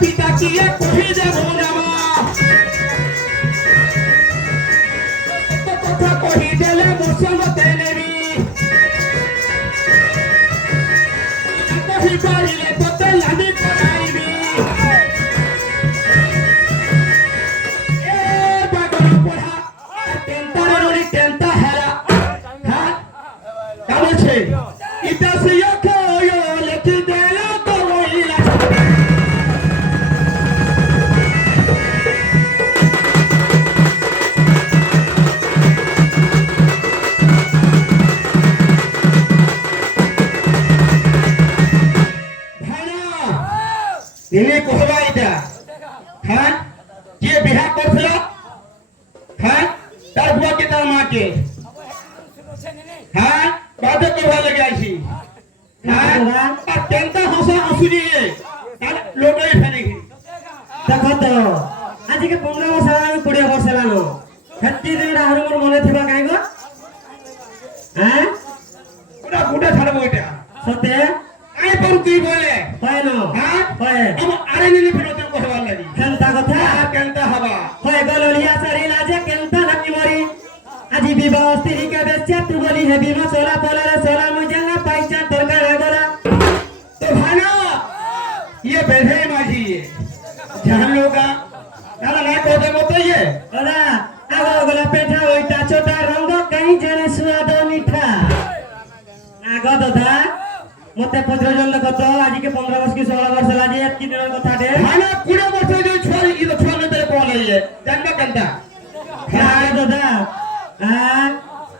পিতা কি কহি দেব জামা কথা কহি দেলে বসমতে নেবি কহি পারিলে তোতে লানি করাইবি এ বাগন পড়া টেন্টার রড়ি টেন্টা হেরা হ্যাঁ কামছে ইতা সিয়া কয়ো লেখি দেলা তো ওইলা তিনি কহবা এটা হ্যাঁ কে বিহা করছিল হ্যাঁ তার বুয়াকে তার মাকে হ্যাঁ বাদে কহবা লাগে আইছি হ্যাঁ আর কেনটা হসা হসি দিয়ে আর লোটাই ফেলে গি দেখো তো আজকে 15 বছর আমি 20 বছর লানো হেতি দিন আর মোর মনে থিবা কাই গো হ্যাঁ ওটা গুটা ছাড়বো এটা সতে আই পর তুই বলে হয় না হ্যাঁ হয় আম আরে নিলি ফেরত কহবা লাগি কেনটা কথা আর কেনটা হবা হয় গললিয়া সারিলা যে কেনটা নাকি মরি আজি বিবাহ স্ত্রী কে বেচে তু বলি হেবি মা সোলা পলারে সোলা মুজঙ্গা পাইচা তরকা আগরা तो भाना ये बैठे माझी ध्यान लोगा नाला ना कोते मत ये ওরা আগো গলা পেঠা ওইটা ছোটা রঙ কাই জেনে সুয়াদ মিঠা আগো দাদা মতে 15 জন কত আজকে 15 বছর কি 16 বছর লাগে এক কি দিনের কথা দে भाना पूरे बच्चे जो छोरी ये तो छोरी तेरे कौन है ये जानना कंता হ্যাঁ দাদা হ্যাঁ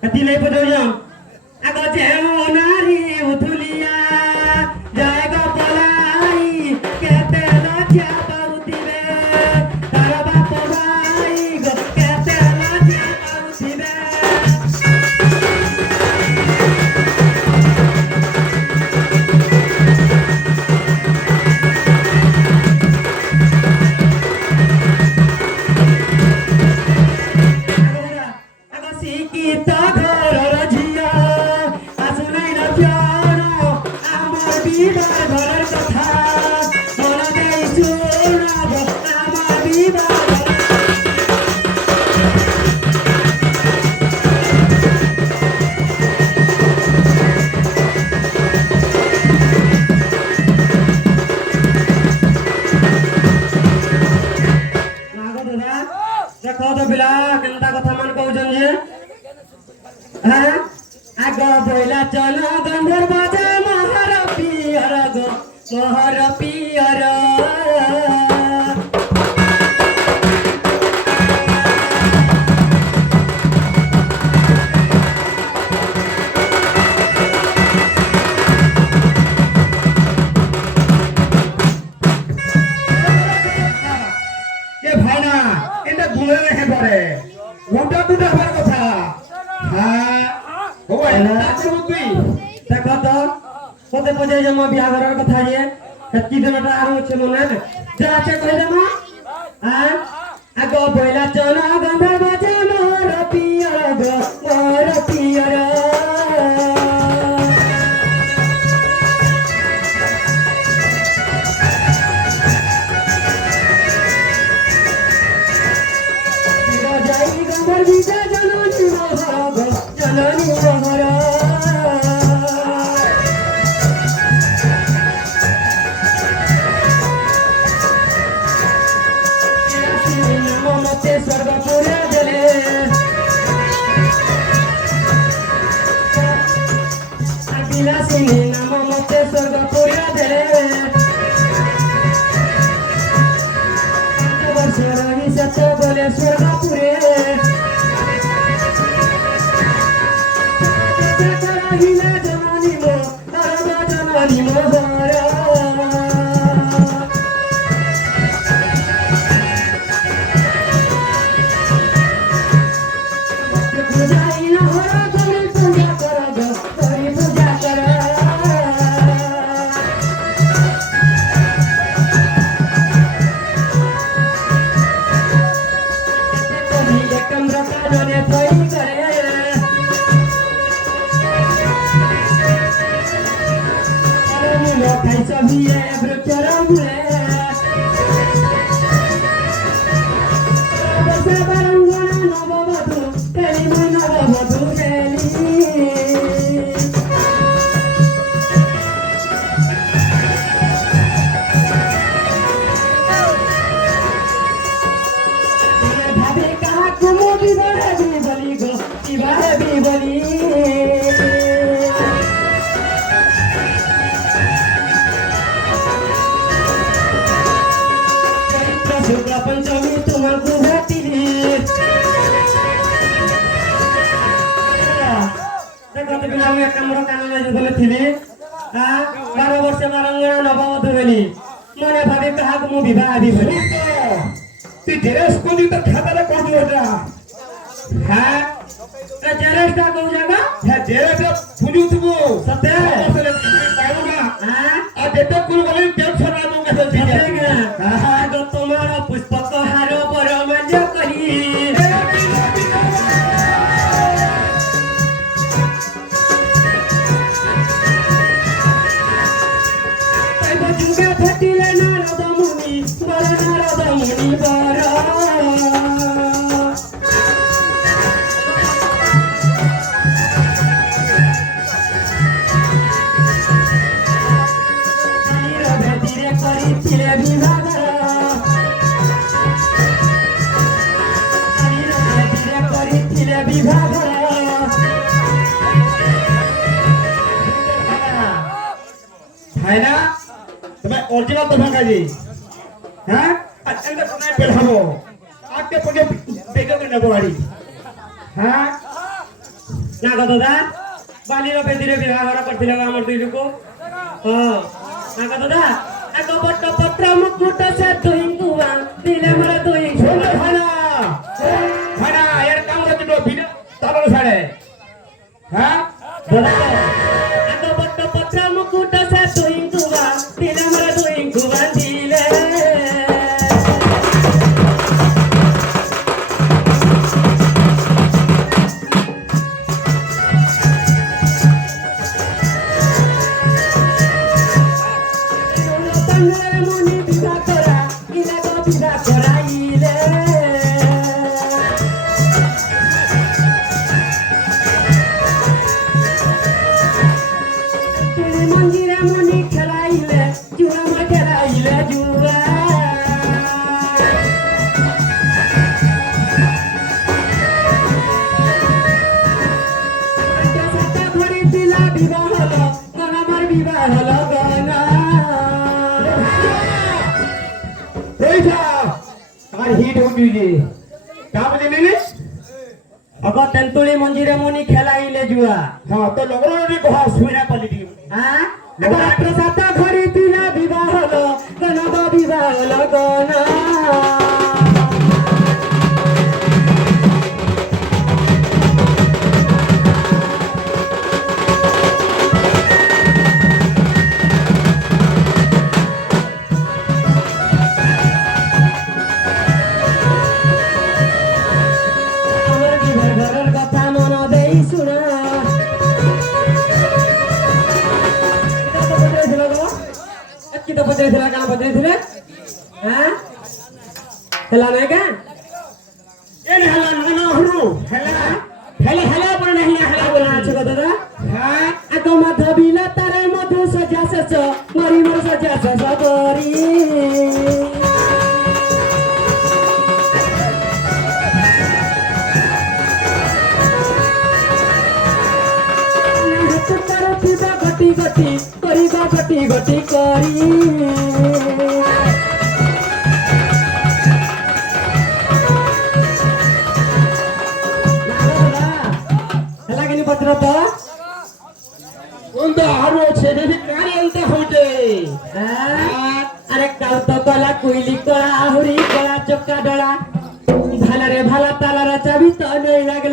কতি লই 15 জন আগো যে ওনারি উথুলিয়া জয় গো পলাই কেতে লজ্জা পাউতিবে তার বাপ ভাই গো কেতে লজ্জা পাউতিবে আগো শিক্ষিত ঘরর ঝিয়া আসুনাই না প্যার আমার বিবাহ ঘরের কথা মনে দেই শুনাব আমার বিবাহ নাগো দাদা দেখো তো বিলা কেনটা কথা মান কউছন যে হ্যাঁ আগ বইলা চলো গন্ধর বাজা মহর পিয়র গো মহর পিয়র ये भाना इनका गुणे रहे पड़े वोटा गुटा हमारे को था हाँ वो है ताकि वो तुई দেখো তো কতে পজে যে মা বিয়া করার কথা যে কি দিনটা আর হচ্ছে মনে যা আছে কইলে মা হ্যাঁ আগ বইলা চলো গন্ধর বাজা মহর পিয়র গো মহর পিয়র যাই গন্ধর বিজা জননী মহর গো জননী মহর মমতে স্বর্গপুরে দিলে বিলাসিনী নাম মতে স্বর্গপুরে দিলে বছর হিসেবে বলে স্বর্গপুরে হিলা জননী মো জননী মোহর পূজাই না হরা করে পূজা কর গো করি পূজা কর ଏବେ କାହାକୁ ମୁଁ ବିବାହ ହେବି ବୋଲି তুই জেরেস কোন তোর খাতাটা কোন ওটা হ্যাঁ চ্যালেঞ্জটা কোন জায়গা হ্যাঁ জেরেসটা ফুজু তুবু সতে আসলে পাবো না হ্যাঁ আর যেটা কোন বলে টেনশন না তো কাছে সতে আগ তোমার পুষ্পক হার পরমাঞ্জ করি যুগে ফটিলে নারদ মুনি বড় নারদ মুনি বড় ধীরে করিছিলে বিভাগ ধীরে করিছিলে বিভাগ ভাই না তুমি অরিজিনাল তো ভাঙাজি হ্যাঁ আজকে তো কোনায় পেলাবো আজকে পকে বেকে করে নেবো বাড়ি হ্যাঁ না গো দাদা বালির বেদিরে বিবাহ করছিল আমার দুই লোক হ্যাঁ না গো দাদা এক পট্ট পত্র মুকুট সে দুই কুয়া দিলে মরা দুই সুন্দর ভাই না এর কাম হচ্ছে তো ভিডিও তারপরে ছাড়ে হ্যাঁ দাদা এক পট্ট পত্র মুকুট সে দুই কুয়া দিলে মরা দুই কুয়া দিলে মনি বিবাহ করা ইলে গো বিবাহ করাইলে মন্দিরে মনি খেলাইলে জুয়া মা খেলাইলে জুয়া ঘড়ি দিলা বিবাহ হলো গণ আমার বিবাহ হলো গণ রইছা আর হিট উঠিছে কাম দিলি অগ তেন্তুলি মন্দিরে মনি খেলাইলে জুয়া হ্যাঁ তো লগরে কহা শুইনা পালি দি হ্যাঁ প্রসাদ ঘড়ি দিলা বিবাহ হলো গণ বিবাহ হলো গণ আমার বিবাহ ঘরের কথা মন দেই শুনা কিতা পচাইছিল কানা পচাইছিলে হ্যাঁ হেলা নাই কা এনে হালা না হরু হেলা হেলা হেলা পর নাই হেলা বলা আছে গো দাদা হ্যাঁ আগ মাধবিলা তারে মধু সজা সজ মরি মর সজা সজ করি গটি গটি করিবা গটি গটি করি হেলা কিনি পত্র তো কোনটা হারু আছে দেখি কারি আনতে হইতে আরে কাল তো কলা কুইলি কলা আহুরি কলা চক্কা ডলা ভালারে ভালা তালারা চাবি তো নেই লাগে